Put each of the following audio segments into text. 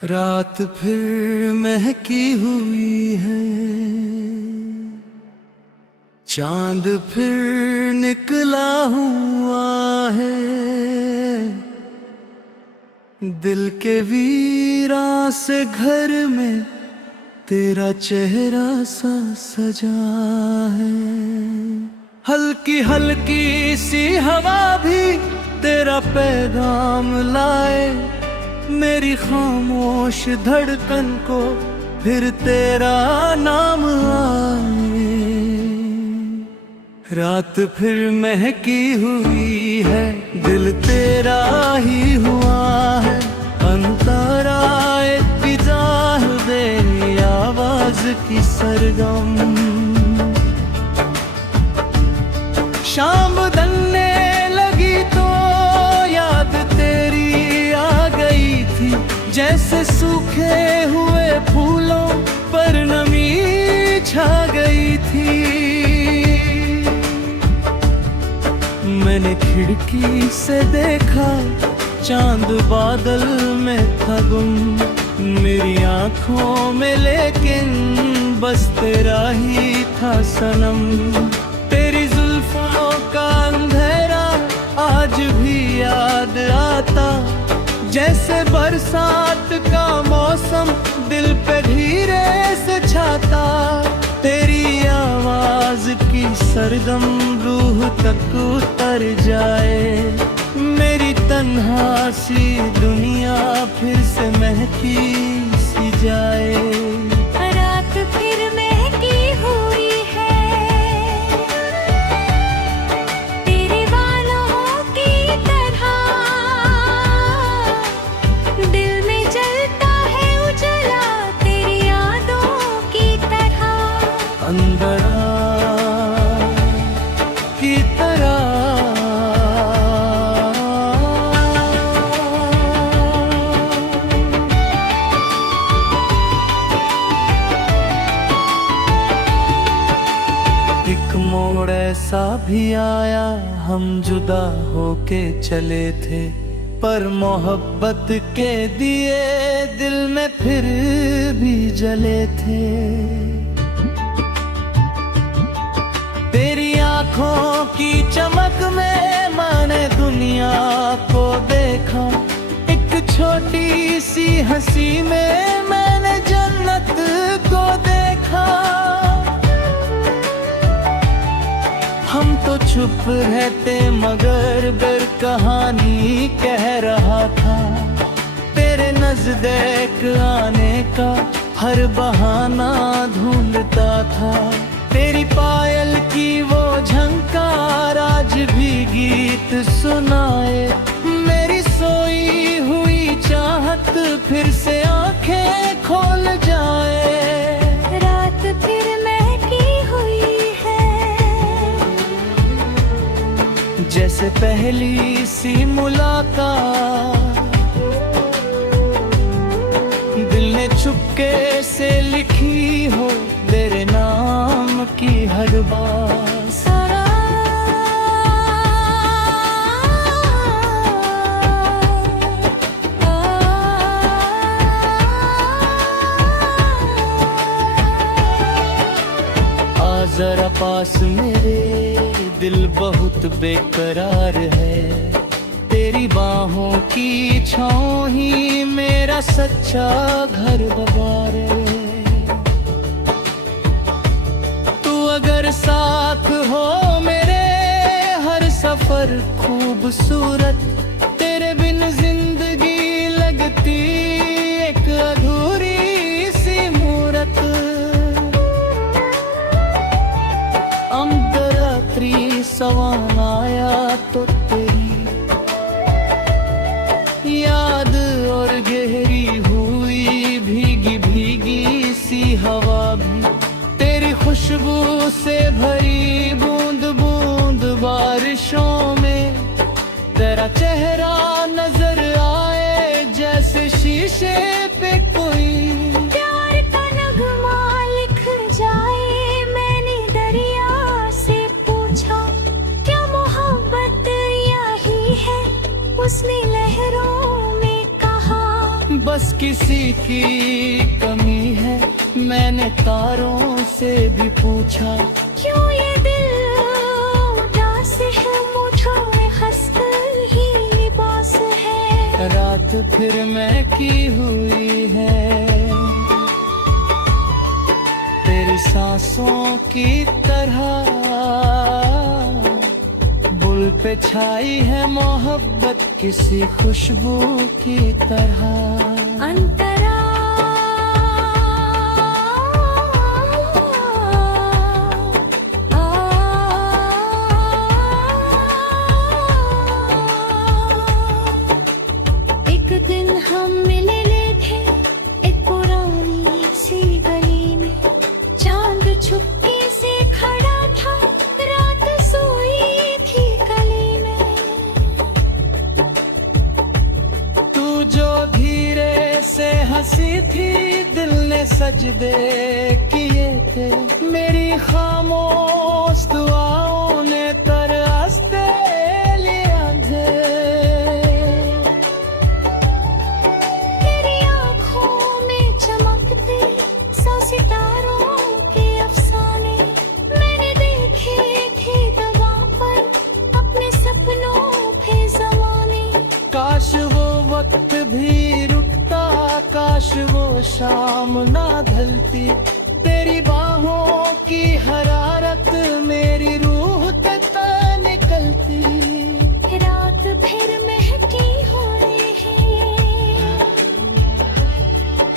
रात फिर महकी हुई है, चांद फिर निकला हुआ है। दिल के वीरा से घर में तेरा चेहरा सा सजा है। हल्की हल्की सी हवा भी तेरा पैगाम लाए, मेरी खामोश धड़कन को फिर तेरा नाम आए। रात फिर महकी हुई है, दिल तेरा ही हुआ है। अंतरा एक फिजा दे आवाज की सरगम। शाम बदलने लगी तो याद तेरी आ गई थी, जैसे सूखे हुए फूलों पर नमी छा गई थी। मैंने खिड़की से देखा चांद बादल में था गुम, मेरी आंखों में लेकिन बस तेरा ही था सनम। तेरी जुल्फों का अंधेरा आज भी याद आता, जैसे बरसात का मौसम दिल पे धीरे से छाता। तेरी आवाज की सरगम रूह तक उतर जाए, मेरी तन्हा सी दुनिया फिर से महकी सी जाए। रात फिर महकी हुई है, तेरे बालों की तरह। दिल में जलता है उजला तेरी यादों की तरह। अंदर की तरह एक मोड़ ऐसा भी आया, हम जुदा होके चले थे, पर मोहब्बत के दिए दिल में फिर भी जले थे। तेरी आंखों की चमक में मैंने दुनिया को देखा, एक छोटी सी हंसी में मैंने जन्नत को देखा। हम तो चुप रहते मगर दिल कहानी कह रहा था, तेरे नजदीक आने का हर बहाना ढूंढता था। तेरी पायल की वो झंकार आज भी गीत सुनाए, मेरी सोई हुई चाहत फिर से आंखें खोल जाए। रात फिर महकी हुई है, जैसे पहली सी मुलाकात, दिल ने चुपके से लिखी हो तेरे नाम की हर बात। आ जरा पास मेरे, दिल बहुत बेकरार है, तेरी बाहों की छाँव ही मेरा सच्चा घर बबार है। तू अगर साथ हो मेरे हर सफर खूबसूरत, तेरे बिन जिंदगी लगती एक अधूरी सी मूरत। रात्रि सवान आया तो तेरी याद और गहरी हुई भीगी भीगी सी हवा भी, तेरी खुशबू से भरी बूंद बूंद बारिशों में। तेरा चेहरा नजर आए जैसे शीशे पे कोई प्यार का नगमा लिख जाए। मैंने दरिया से पूछा क्या मोहब्बत यही है, उसने लहरों में कहा बस किसी की कमी है, मैंने तारों से भी पूछा। क्यों ये दिल उदास है, मुझे हंसकर ही लिबास है। रात फिर मैं की हुई है, तेरी सांसों की तरह बुल पे छाई है मोहब्बत किसी खुशबू की तरह। अंतरा एक दिन हम मिले थे एक पुरानी सी गली में। चांद चुपके से खड़ा था, रात सोई थी गली में। तू जो धीरे से हंसी थी, दिल ने सजदे किए थे। मेरी खामोश दुआओं ने तरसते लिया थे। तेरी आँखों में चमकते सौ सितारों के अफसाने मैंने देखे थे दवा पर अपने सपनों पे ज़माने। काश वो वक्त भी रुकता, काश वो शाम ना ढलती। तेरी बाहों की हरारत मेरी रूह तक निकलती। रात फिर महकी हुई है,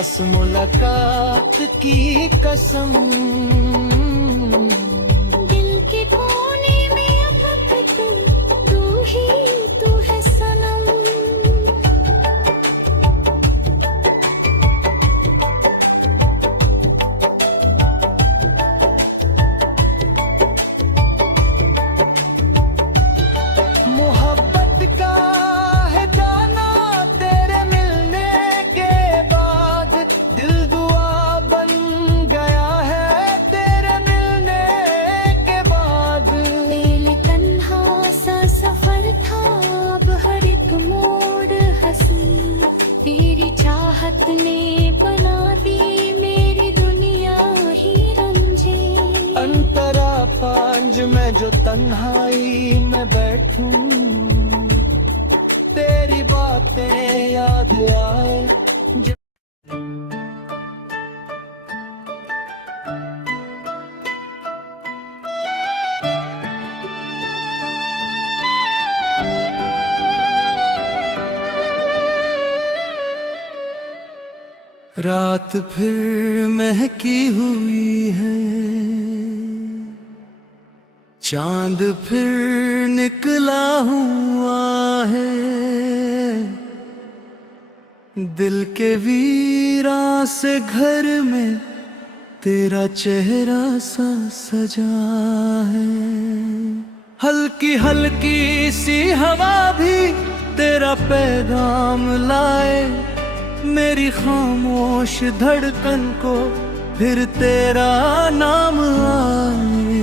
अस मुलाकात की कसम। दिल के कोने में अब तक तू ही तू है सनम। मोहब्बत का है जाना तेरे मिलने के बाद, दिल दुआ बन गया है तेरे मिलने के बाद। दिल तन्हा सा सफर था, अब हर एक मोड़ हंसी तेरी चाहत ने बना दी मेरी दुनिया ही रंजी। अंतरा पांज में जो तन्हाई में बैठूं, तेरी बातें याद आए। रात फिर महकी हुई है, चांद फिर निकला हुआ है। दिल के वीरा से घर में तेरा चेहरा सा सजा है। हल्की हल्की सी हवा भी तेरा पैगाम लाए, मेरी खामोश धड़कन को फिर तेरा नाम आए।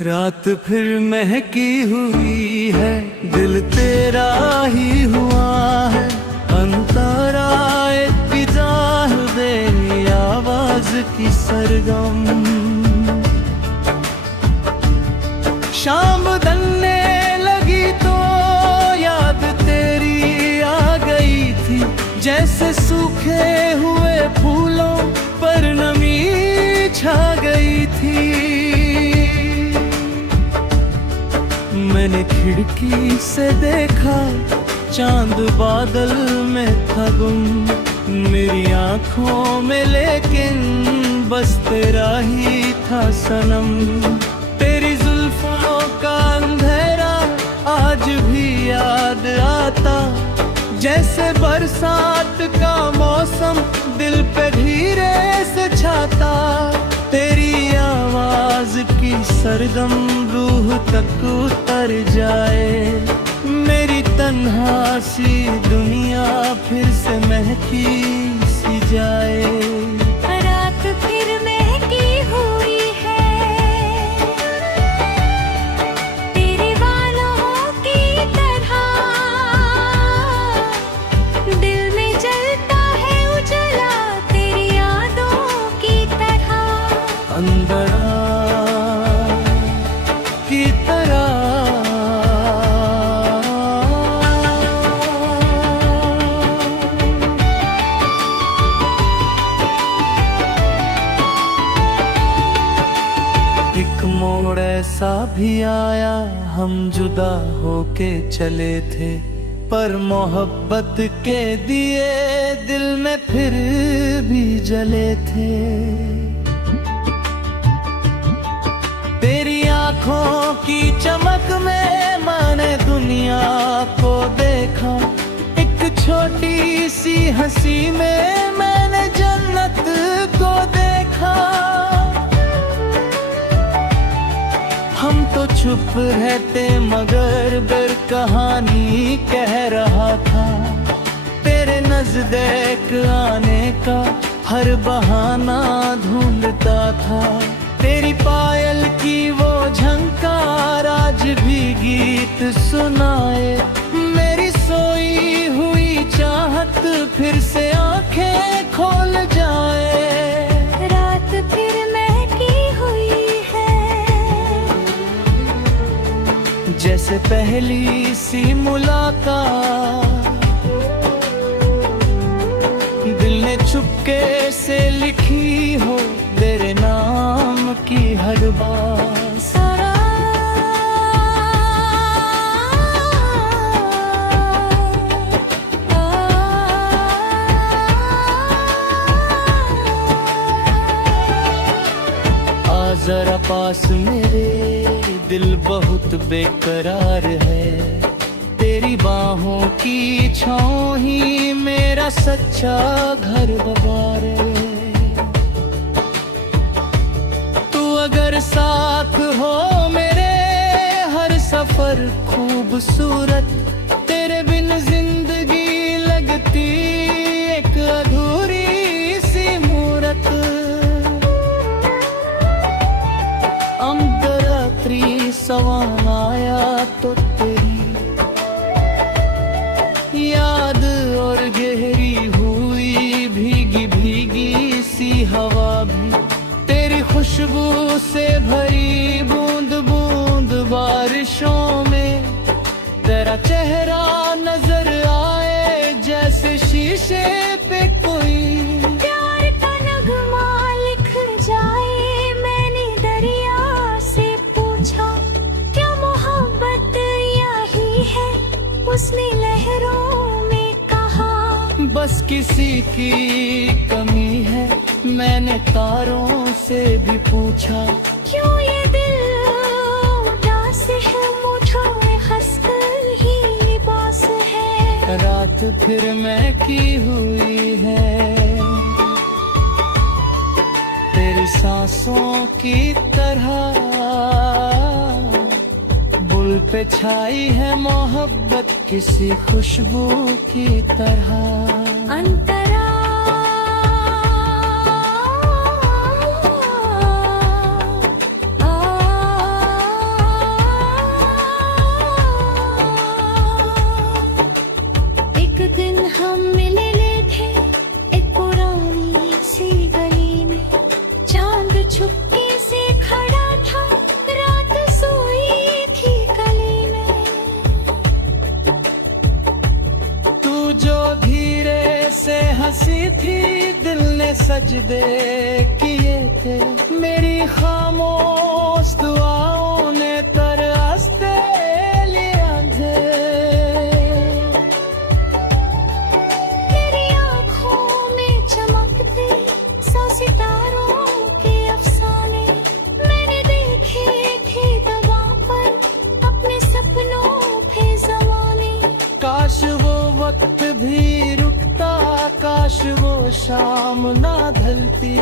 रात फिर महकी हुई है, दिल तेरा ही हुआ है। अंतरा एक फिजाह दे आवाज की सरगम। शाम ढलने लगी तो याद तेरी आ गई थी, जैसे सूखे हुए फूलों पर नमी छा गई थी। मैंने खिड़की से देखा चांद बादल में था गुम, मेरी आंखों में लेकिन बस तेरा ही था सनम। तेरी जुल्फों का अंधेरा आज भी याद आता, जैसे बरसात का मौसम दिल पे धीरे से छाता। तेरी आवाज की सरगम रूह तक उतर जाए, मेरी तन्हा सी दुनिया फिर से महकी सी जाए। रात फिर महकी हुई है, तेरे वालों की तरह दिल में ऐसा भी आया हम जुदा होके चले थे, पर मोहब्बत के दिए दिल में फिर भी जले थे। तेरी आंखों की चमक में मैंने दुनिया को देखा, एक छोटी सी हंसी में मैंने जन्नत को देखा। हम तो चुप रहते मगर दिल कहानी कह रहा था, तेरे नजदीक आने का हर बहाना ढूंढता था। तेरी पायल की वो झंकार आज भी गीत सुनाए, मेरी सोई हुई चाहत फिर से आंखें खोल जाए। रात फिर महकी हुई है, जैसे पहली सी मुलाकात, दिल ने चुपके से लिखी हो तेरे नाम की हर बात। जरा पास मेरे दिल बहुत बेकरार है, तेरी बाहों की छाँव ही मेरा सच्चा घर बार है। तू अगर साथ हो मेरे हर सफर खूबसूरत, तेरे बिन जिंदगी लगती एक अधूरी सी मूरत। सवान आया तो तेरी याद और गहरी हुई भीगी भीगी सी हवा भी, तेरी खुशबू से भरी बूंद बूंद बारिशों में, तेरा चेहरा नजर आए जैसे शीशे पे कोई प्यार का नगमा लिख जाए। मैंने दरिया से पूछा क्या मोहब्बत यही है, उसने लहरों में कहा बस किसी की कमी है। मैंने तारों से भी पूछा क्यों ये दिल उदास है, मुझे हंसकर ही लिबास है। रात फिर महकी हुई है, तेरी सांसों की तरह बुल पे छाई है मोहब्बत किसी खुशबू की तरह। अंतरा एक दिन हम मिले थे एक पुरानी सी गली में, चांद छुपके से खड़ा था, रात सोई थी गली में। तू जो धीरे से हंसी थी दिल ने सजदे किए थे, मेरी खामोश दुआओं ने तरसते लिया थे। तेरी आँखों में चमकते सौ सितारों के अफसाने, मैंने देखे थे दवा पर अपने सपनों पे ज़माने। काश वो वक्त भी रुकता, काश वो शाम ना ढलती,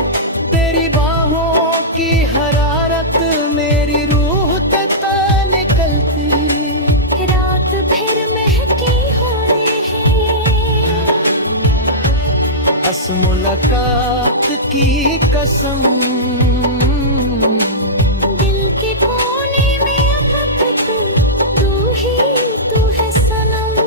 तेरी बाहों की हरारत मेरी रूह तक निकलती। रात फिर महकी हुई है, अस मुलाकात की कसम, दिल के कोने में अब तक तू ही तू है सनम।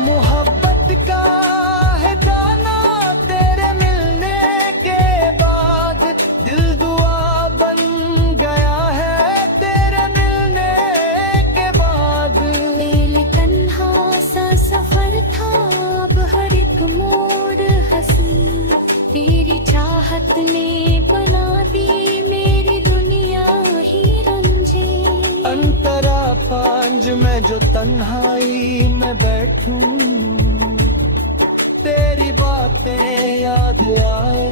मोहब्बत का है दाना तेरे मिलने के बाद, दिल दुआ बन गया है तेरे चाहत ने बना दी मेरी दुनिया ही रंजीन। अंतरा पांज में जो तन्हाई में बैठूं, तेरी बातें याद आए।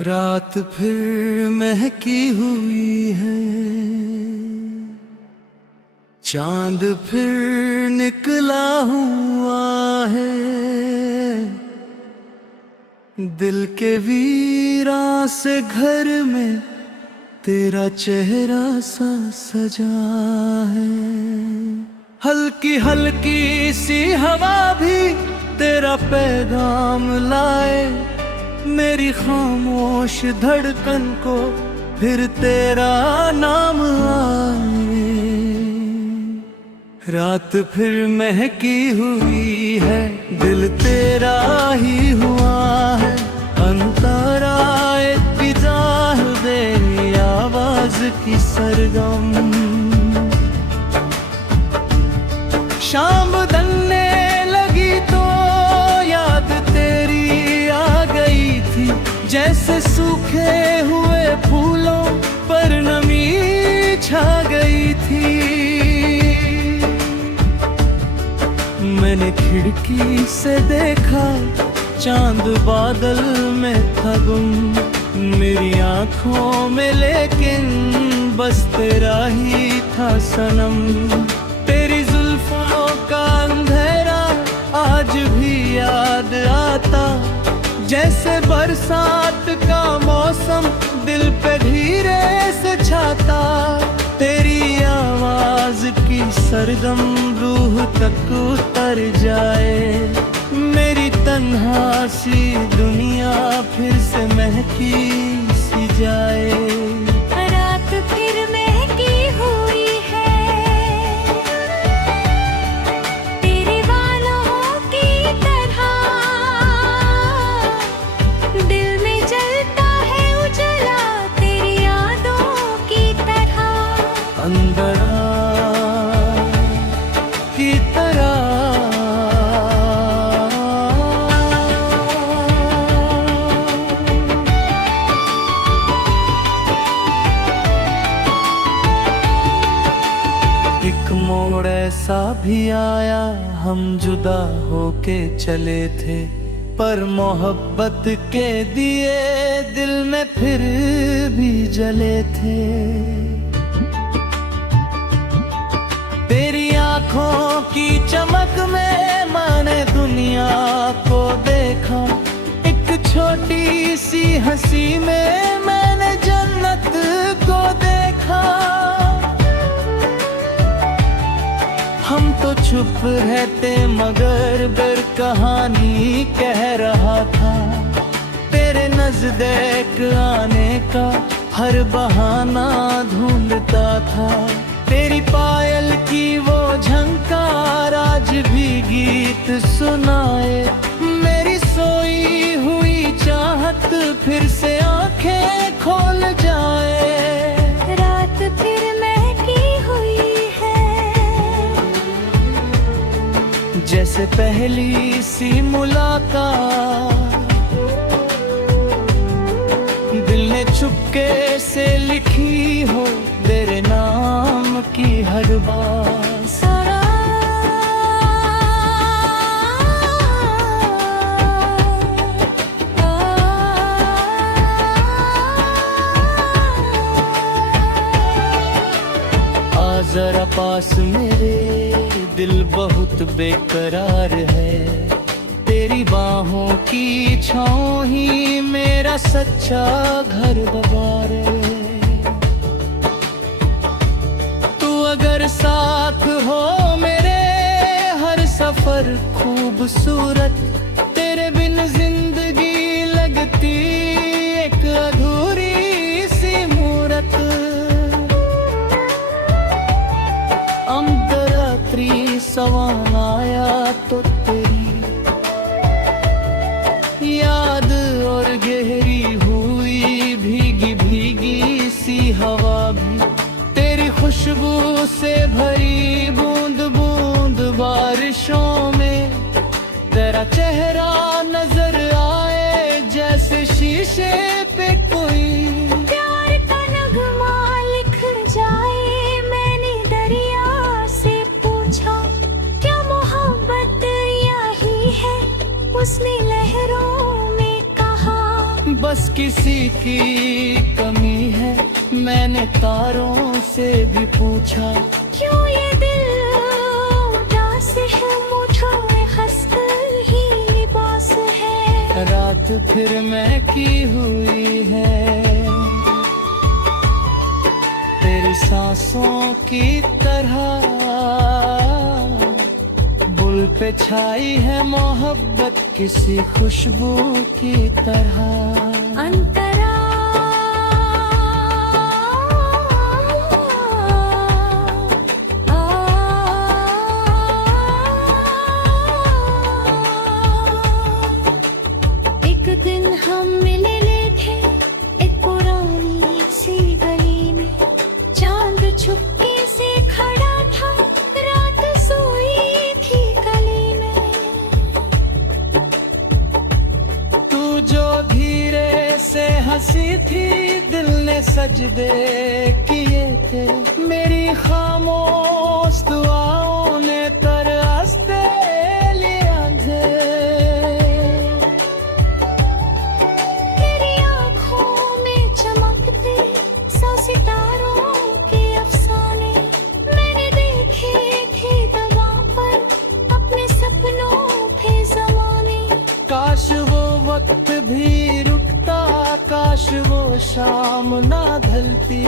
रात फिर महकी हुई है, चांद फिर निकला हुआ है। दिल के वीरा से घर में तेरा चेहरा सा सजा है। हल्की हल्की सी हवा भी तेरा पैगाम लाए, मेरी खामोश धड़कन को फिर तेरा नाम आए। रात फिर महकी हुई है, दिल तेरा ही हुआ है। अंतरा एक फिजा दे आवाज की सरगम। शाम ढलने लगी तो याद तेरी आ गई थी, जैसे सूखे हुए फूलों पर नमी छा गई थी। मैंने खिड़की से देखा चांद बादल में था गुम, मेरी आंखों में लेकिन बस तेरा ही था सनम। तेरी जुल्फों का अंधेरा आज भी याद आता, जैसे बरसात का मौसम दिल पे धीरे से छाता। तेरी आवाज की सरगम रूह तक उतर जाए, मेरी तन्हा सी दुनिया फिर से महकी सी जाए। रात फिर महकी हुई है, तेरे वालों की तरह दिल में जलता है उजला तेरी यादों की तरह। अंदर की तरह एक मोड़ ऐसा भी आया, हम जुदा होके चले थे, पर मोहब्बत के दिए दिल में फिर भी जले थे। तेरी आंखों की चमक में मैंने दुनिया को देखा, एक छोटी सी हंसी में मैंने जन्नत को देखा। हम तो चुप रहते मगर दिल कहानी कह रहा था, तेरे नजदीक आने का हर बहाना ढूंढता था। तेरी पायल की वो झंकार आज भी गीत सुनाए, मेरी सोई हुई चाहत फिर से आंखें खोल जाए। रात फिर महकी हुई है, जैसे पहली सी मुलाकात, दिल ने चुपके से लिखी हो तेरे नाम की हर बात। जरा पास मेरे, दिल बहुत बेकरार है, तेरी बाहों की छाँव ही मेरा सच्चा घर बार है। तू अगर साथ हो मेरे हर सफर खूबसूरत, तेरे बिन जिंदगी लगती एक अधूरी सी मूरत। सवाल आया तो तेरी याद और गहरी शीशे पे कोई प्यार का नगमा लिख जाए। मैंने दरिया से पूछा क्या मोहब्बत यही है, उसने लहरों में कहा बस किसी की कमी है। मैंने तारों से भी पूछा क्यों ये दिल उदास है, मुझे हंसकर ही लिबास है। रात फिर मैं की हुई है तेरी सांसों की तरह, बुल पे छाई है मोहब्बत किसी खुशबू की तरह। अंतरा एक दिन हम मिले थे एक पुरानी सी गली में, चांद चुपके से खड़ा था, रात सोई थी गली में। तू जो धीरे से हंसी थी दिल ने सजदे किए थे, मेरी खामोश दुआओं ने तरसते लिया थे। तेरी आँखों में चमकते सौ सितारों के अफसाने, मैंने देखे थे दवा पर अपने सपनों पे ज़माने। काश वो वक्त भी रुकता, काश वो शाम ना ढलती,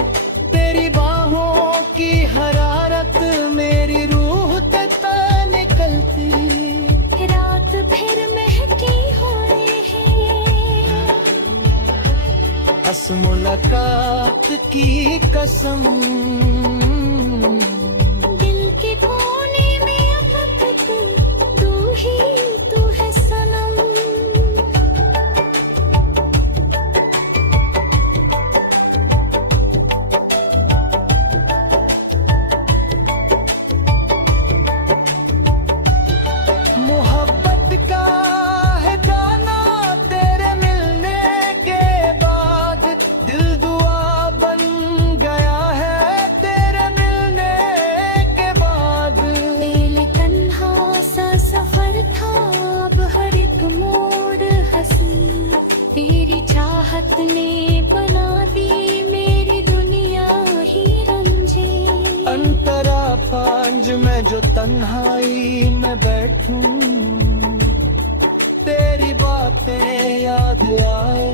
तेरी बाहों की हरारत मेरी रूह तक निकलती। रात फिर महकी हुई है, अस मुलाकात की कसम, दिल के कोने में अब तक तू ही तू है सनम। मोहब्बत का है गाना तेरे मिलने के बाद, दिल दुआ बन गया है तेरे मिलने के बाद। दिल तन्हा सा सफर था, अब हर एक मोड़ हंसी, तेरी चाहत ने बना दी मेरी दुनिया ही रंजीन। अंतरा पांज में जो तन्हाई में बैठूं, तेरी बातें याद आए